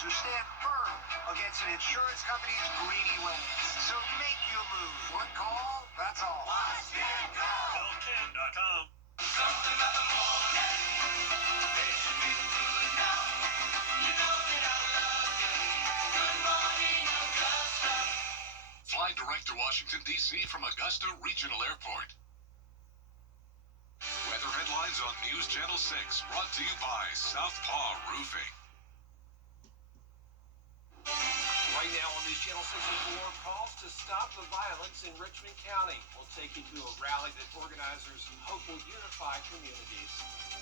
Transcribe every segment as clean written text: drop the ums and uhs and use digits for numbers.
who stand firm against an insurance company's greedy ways. So make your move. One call, that's all. Watch Ken go! Call Ken.com. Something about the morning. They should be good now. You know that I love you. Good morning, Augusta. Fly direct to Washington, D.C. from Augusta Regional Airport. Weather headlines on News Channel 6, brought to you by Southpaw Roofing. Right now on News Channel 6 and 4, calls to stop the violence in Richmond County. We'll take you to a rally that organizers hope will unify communities.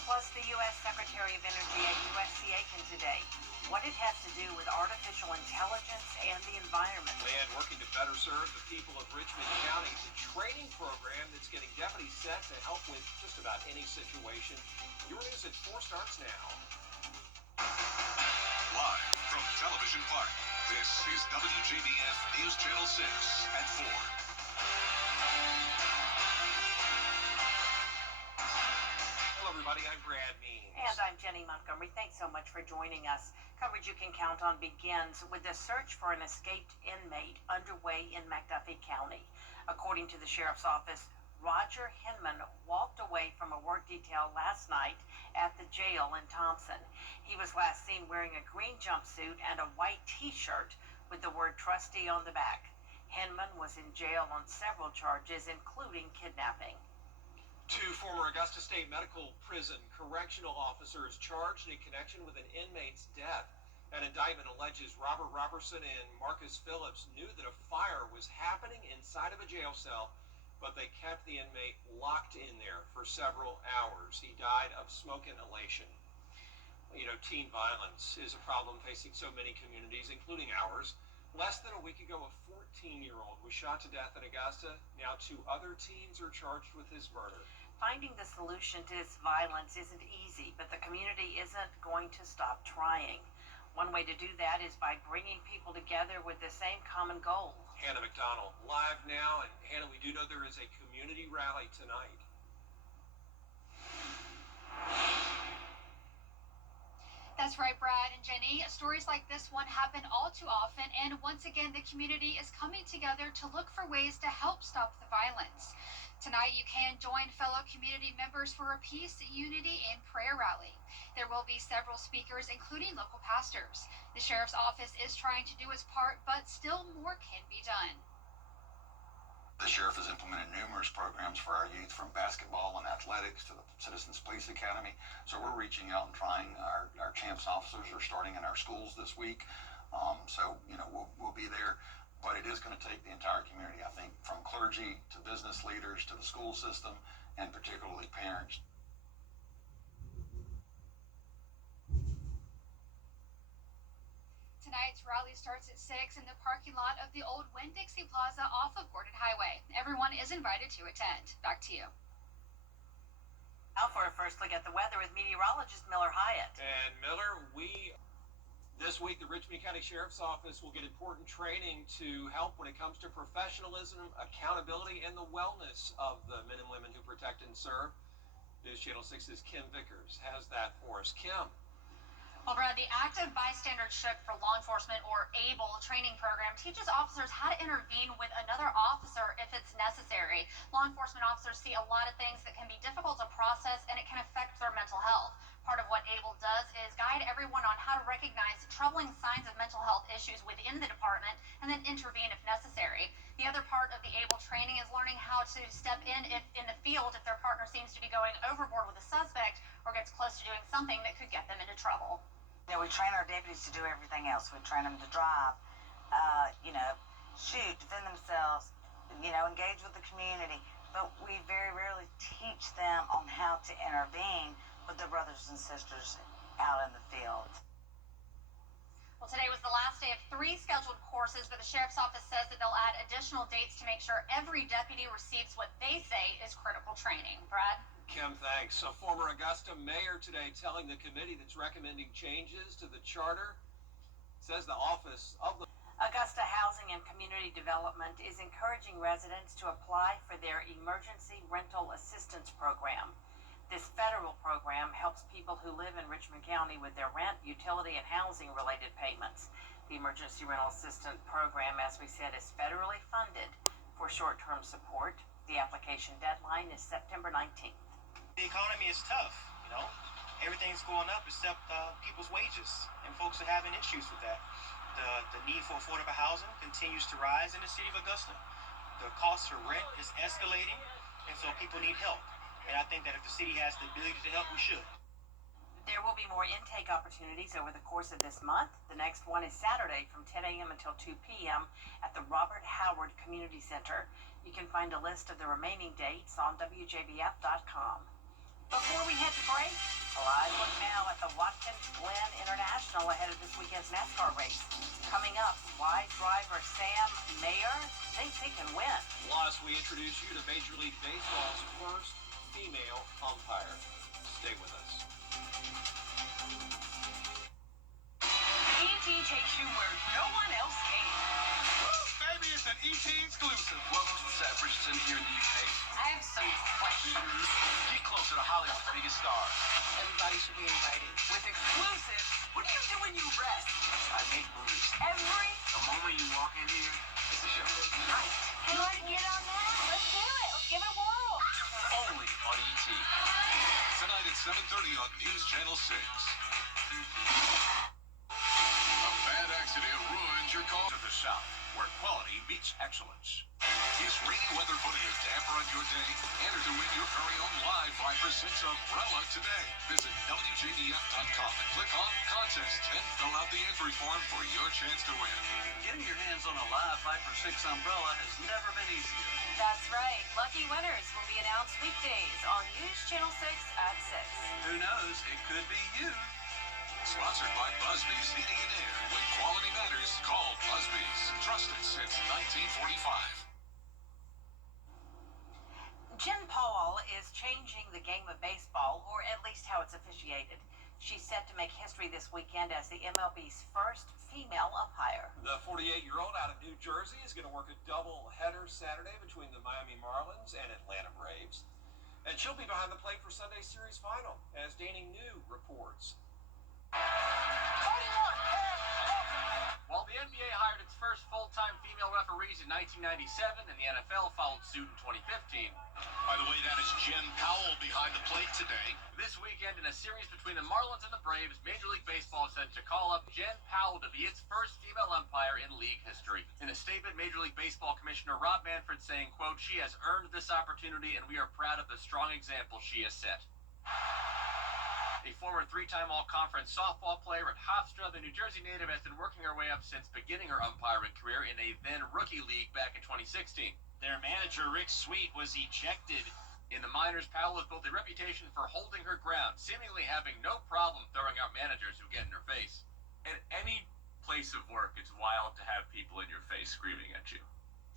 Plus, the U.S. Secretary of Energy at USC Aiken today. What it has to do with artificial intelligence and the environment. And working to better serve the people of Richmond County, the training program that's getting deputies set to help with just about any situation. Your news at 4 starts now. Live from Television Park, this is WJBF News Channel 6 at 4. Hello, everybody. I'm Brad Means. And I'm Jenny Montgomery. Thanks so much for joining us. Coverage you can count on begins with the search for an escaped inmate underway in McDuffie County. According to the sheriff's office, Roger Hinman walked away from a work detail last night at the jail in Thompson. He was last seen wearing a green jumpsuit and a white t-shirt with the word trustee on the back. Hinman was in jail on several charges, including kidnapping. 2 former Augusta State Medical Prison correctional officers charged in connection with an inmate's death. An indictment alleges Robert Robertson and Marcus Phillips knew that a fire was happening inside of a jail cell, but they kept the inmate locked in there for several hours. He died of smoke inhalation. You know, teen violence is a problem facing so many communities, including ours. Less than a week ago, a 14-year-old was shot to death in Augusta. Now 2 other teens are charged with his murder. Finding the solution to this violence isn't easy, but the community isn't going to stop trying. One way to do that is by bringing people together with the same common goal. Hannah McDonald live now, and Hannah, we do know there is a community rally tonight. That's right, Brad and Jenny. Stories like this one happen all too often, and once again, the community is coming together to look for ways to help stop the violence. Tonight, you can join fellow community members for a peace, unity, and prayer rally. There will be several speakers, including local pastors. The sheriff's office is trying to do its part, but still more can be done. The sheriff has implemented numerous programs for our youth, from basketball and athletics to the Citizens Police Academy. So we're reaching out and trying. Our CHAMPS officers are starting in our schools this week. So, you know, we'll be there. But it is going to take the entire community, I think, from clergy to business leaders to the school system, and particularly parents. Tonight's rally starts at 6 in the parking lot of the old Winn-Dixie Plaza off of Gordon Highway. Everyone is invited to attend. Back to you. Now for a first look at the weather with meteorologist Miller Hyatt. And Miller, this week, the Richmond County Sheriff's Office will get important training to help when it comes to professionalism, accountability, and the wellness of the men and women who protect and serve. News Channel 6's Kim Vickers has that for us. Kim. Well, Brad, the Active Bystandership for Law Enforcement, or ABLE, training program teaches officers how to intervene with another officer if it's necessary. Law enforcement officers see a lot of things that can be difficult to process, and it can affect their mental health. Part of what ABLE does is guide everyone on how to recognize troubling signs of mental health issues within the department and then intervene if necessary. The other part of the ABLE training is learning how to step in the field if their partner seems to be going overboard with a suspect or gets close to doing something that could get them into trouble. You know, we train our deputies to do everything else. We train them to drive, shoot, defend themselves, engage with the community. But we very rarely teach them on how to intervene with their brothers and sisters out in the field. Well, today was the last day of 3 scheduled courses, but the Sheriff's Office says that they'll add additional dates to make sure every deputy receives what they say is critical training. Brad? Kim, thanks. So former Augusta mayor today telling the committee that's recommending changes to the charter, says the office of the Augusta Housing and Community Development is encouraging residents to apply for their emergency rental assistance program. This federal program helps people who live in Richmond County with their rent, utility, and housing related payments. The Emergency Rental Assistance Program, as we said, is federally funded for short-term support. The application deadline is September 19th. The economy is tough, you know. Everything's going up except people's wages, and folks are having issues with that. The need for affordable housing continues to rise in the city of Augusta. The cost for rent is escalating, and so people need help. And I think that if the city has the ability to help, we should. There will be more intake opportunities over the course of this month. The next one is Saturday from 10 a.m. until 2 p.m. at the Robert Howard Community Center. You can find a list of the remaining dates on WJBF.com. Before we head to break, a live look now at the Watkins Glen International ahead of this weekend's NASCAR race. Coming up, why driver Sam Mayer thinks he can win. Plus, we introduce you to Major League Baseball's first female umpire. Stay with us. ET takes you where no one else can. Baby, it's an ET exclusive. Welcome to St. Richardson here in the UK. I have some questions. Get closer to Hollywood's biggest stars. Everybody should be invited. With exclusives, what do you do when you rest? I make movies. The moment you walk in here, it's a show. Right. You want to get on that? Let's do it. Let's give it a whirl. Only on ET. Tonight at 7:30 on News Channel 6. A bad accident ruins your car. To the south, where quality meets excellence. Is rainy weather putting a damper on your day? Enter to win your very own live 5% umbrella today. Visit WJBF.com and click on Contest and fill out the entry form for your chance to win. Getting your hands on a live 5 for 6 umbrella has never been easier. That's right. Lucky winners will be announced weekdays on News Channel 6 at 6. Who knows? It could be you. Sponsored by Busby's Heating and Air. When quality matters, call Busby's. Trusted since 1945. Jen Paul is changing the game of baseball, or at least how it's officiated. She's set to make history this weekend as the MLB's first female umpire. The 48-year-old out of New Jersey is going to work a double-header Saturday between the Miami Marlins and Atlanta Braves. And she'll be behind the plate for Sunday's series final, as Danny New reports. While the NBA hired its first full-time female referees in 1997 and the NFL followed suit in 2015, By the way, that is Jen Powell behind the plate today. this weekend in a series between the Marlins and the Braves, Major League Baseball said to call up Jen Powell to be its first female umpire in league history. In a statement, Major League Baseball Commissioner Rob Manfred saying, quote, "She has earned this opportunity and we are proud of the strong example she has set." A former three-time all-conference softball player at Hofstra, the New Jersey native has been working her way up since beginning her umpiring career in a then-rookie league back in 2016. Their manager, Rick Sweet, was ejected. In the minors, Powell has built a reputation for holding her ground, seemingly having no problem throwing out managers who get in her face. At any place of work, it's wild to have people in your face screaming at you.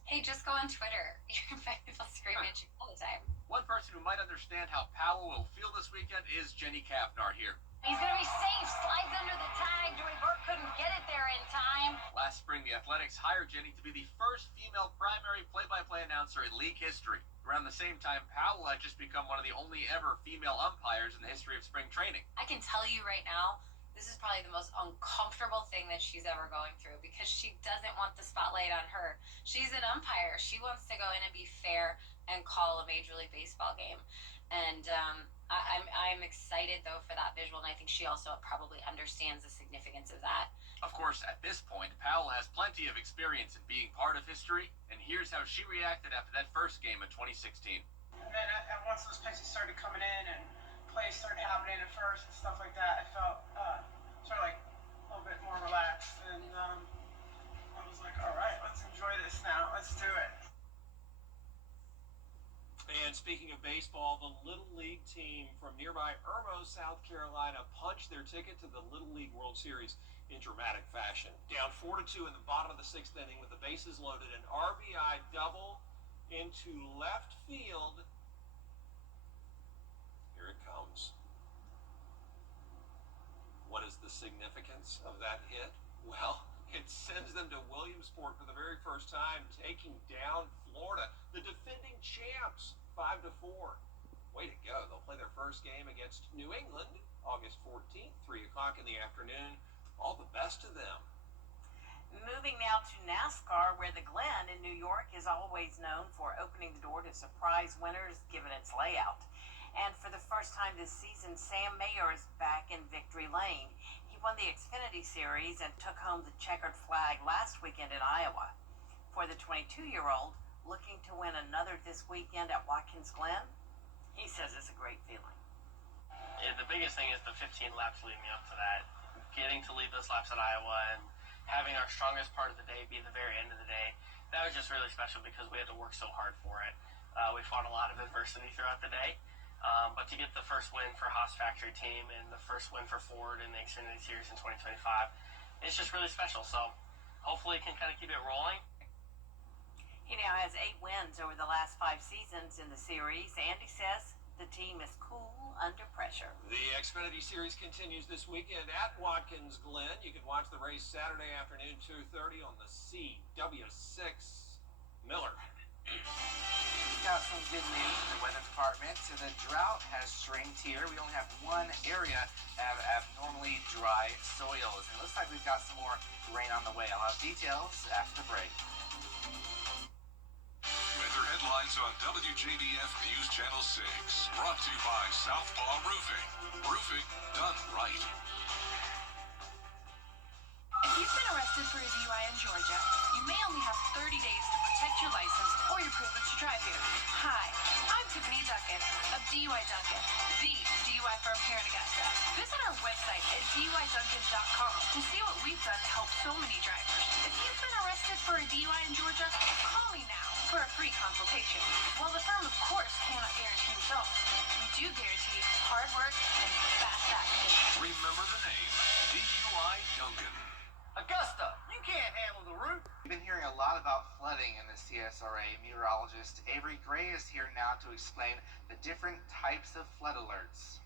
Hey, just go on Twitter. You can find people screaming at you all the time. One person who might understand how Powell will feel this weekend is Jenny Kapnar here. He's going to be safe. Slides under the tag. Joey Burke couldn't get it there in time. Last spring, the Athletics hired Jenny to be the first female primary play-by-play announcer in league history. Around the same time, Powell had just become one of the only ever female umpires in the history of spring training. I can tell you right now, this is probably the most uncomfortable thing that she's ever going through because she doesn't want the spotlight on her. She's an umpire. She wants to go in and be fair and call a Major League Baseball game. And I'm excited, though, for that visual, and I think she also probably understands the significance of that. Of course, at this point, Powell has plenty of experience in being part of history, and here's how she reacted after that first game in 2016. And then once those pitches started coming in and plays started happening at first and stuff like that, I felt sort of like a little bit more relaxed. And I was like, all right, let's enjoy this now. Let's do it. And speaking of baseball, the Little League team from nearby Irmo, South Carolina, punched their ticket to the Little League World Series in dramatic fashion. Down 4-2 in the bottom of the sixth inning with the bases loaded, an RBI double into left field. Here it comes. What is the significance of that hit? Well, it sends them to Williamsport for the very first time, taking down Florida, the defending champs, 5-4. Way to go. They'll play their first game against New England August 14th, 3 o'clock in the afternoon. All the best to them. Moving now to NASCAR, where the Glen in New York is always known for opening the door to surprise winners given its layout. And for the first time this season, Sam Mayer is back in victory lane. He won the Xfinity Series and took home the checkered flag last weekend in Iowa. For the 22-year-old looking to win another this weekend at Watkins Glen, he says it's a great feeling. Yeah, the biggest thing is the 15 laps leading up to that. Getting to lead those laps at Iowa and having our strongest part of the day be the very end of the day, that was just really special because we had to work so hard for it. We fought a lot of adversity throughout the day, but to get the first win for Haas Factory Team and the first win for Ford in the Xfinity Series in 2025, it's just really special. So hopefully it can kind of keep it rolling. He now has 8 wins over the last 5 seasons in the series, and he says the team is cool under pressure. The Xfinity Series continues this weekend at Watkins Glen. You can watch the race Saturday afternoon, 2:30 on the CW6 Miller. Got some good news in the weather department. So the drought has shrinked here. We only have one area of abnormally dry soils. And it looks like we've got some more rain on the way. I'll have details after the break. Weather headlines on WJBF News Channel 6. Brought to you by Southpaw Roofing. Roofing done right. If you've been arrested for a DUI in Georgia, you may only have 30 days to protect your license or your privilege to drive here. Hi, I'm Tiffany Duncan of DUI Duncan, the DUI firm here in Augusta. Visit our website at DUIDuncan.com to see what we've done to help so many drivers. If you've been arrested for a DUI in Georgia, call me now for a free consultation. While the firm, of course, cannot guarantee results, we do guarantee hard work and fast action. Remember the name, DUI Duncan. Augusta, you can't handle the route. We've been hearing a lot about flooding in the CSRA. Meteorologist Avery Gray is here now to explain the different types of flood alerts.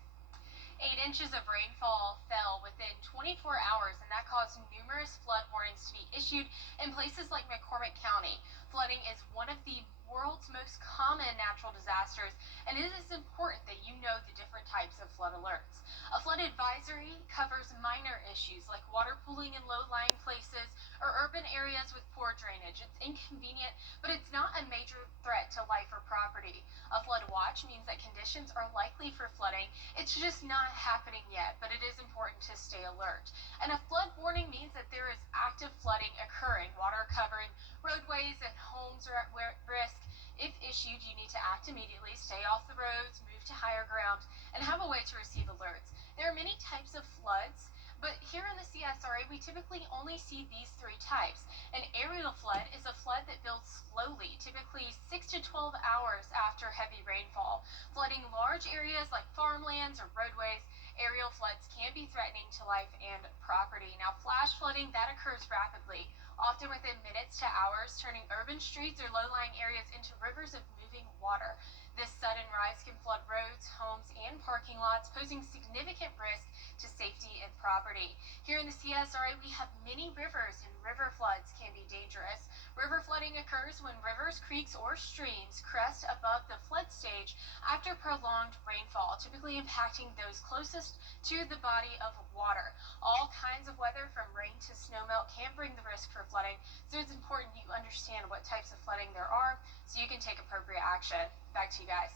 8 inches of rainfall fell within 24 hours, and that caused numerous flood warnings to be issued in places like McCormick County. Flooding is one of the world's most common natural disasters, and it is important that you know the different types of flood alerts. A flood advisory covers minor issues like water pooling in low-lying places or urban areas with poor drainage. It's inconvenient, but it's not a major threat to life or property. A flood watch means that conditions are likely for flooding. It's just not happening yet, but it is important to stay alert. And a flood warning means that there is active flooding occurring. Water covering roadways and homes are at risk. If issued, you need to act immediately, stay off the roads, move to higher ground, and have a way to receive alerts. There are many types of floods, but here in the CSRA, we typically only see these 3 types. An aerial flood is a flood that builds slowly, typically 6 to 12 hours after heavy rainfall. Flooding large areas like farmlands or roadways, aerial floods can be threatening to life and property. Now, flash flooding, that occurs rapidly, often within minutes to hours, turning urban streets or low-lying areas into rivers of moving water. This sudden rise can flood roads, homes, and parking lots, posing significant risk to safety and property. Here in the CSRA, we have many rivers, and river floods can be dangerous. River flooding occurs when rivers, creeks, or streams crest above the flood stage after prolonged rainfall, typically impacting those closest to the body of water. All kinds of weather, from rain to snowmelt, can bring the risk for flooding, so it's important you understand what types of flooding there are so you can take appropriate action. Back to you guys.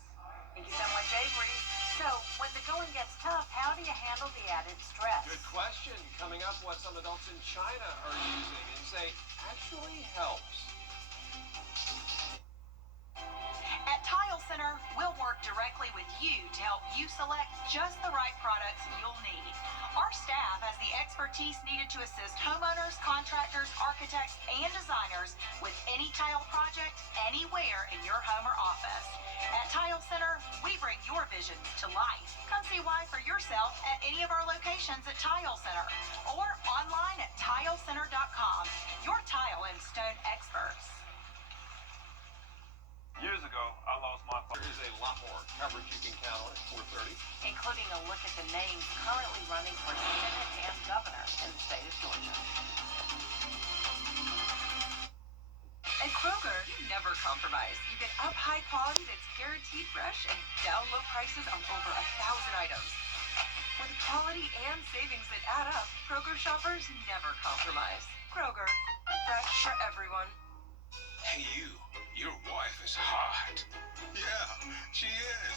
Thank you so much, Avery. So, when the going gets tough, how do you handle the added stress? Good question. Coming up, what some adults in China are using and say actually helps. At Tile Center, we'll work directly with you to help you select just the right products you'll need. Our staff has the expertise needed to assist homeowners, contractors, architects, and designers with any tile project anywhere in your home or office. At Tile Center, we bring your vision to life. Come see why for yourself at any of our locations at Tile Center or online at tilecenter.com. Your tile and stone experts. Years ago, I lost my father. There is a lot more coverage you can count on at 4:30. Including a look at the names currently running for Senate and governor in the state of Georgia. At Kroger, you never never compromise. You get up high quality that's guaranteed fresh and down low prices on over 1,000 items. With quality and savings that add up, Kroger shoppers never compromise. Kroger, fresh for everyone. Hey, you. Your wife is hot. Yeah, she is.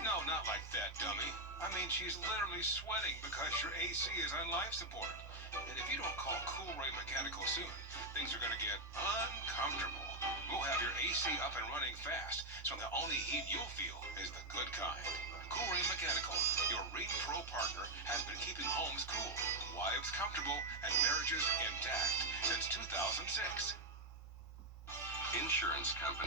No, not like that, dummy. I mean, she's literally sweating because your AC is on life support. And if you don't call Cool Ray Mechanical soon, things are going to get uncomfortable. We'll have your AC up and running fast, so the only heat you'll feel is the good kind. Cool Ray Mechanical, your Ring Pro partner, has been keeping homes cool, wives comfortable, and marriages intact since 2006. Insurance companies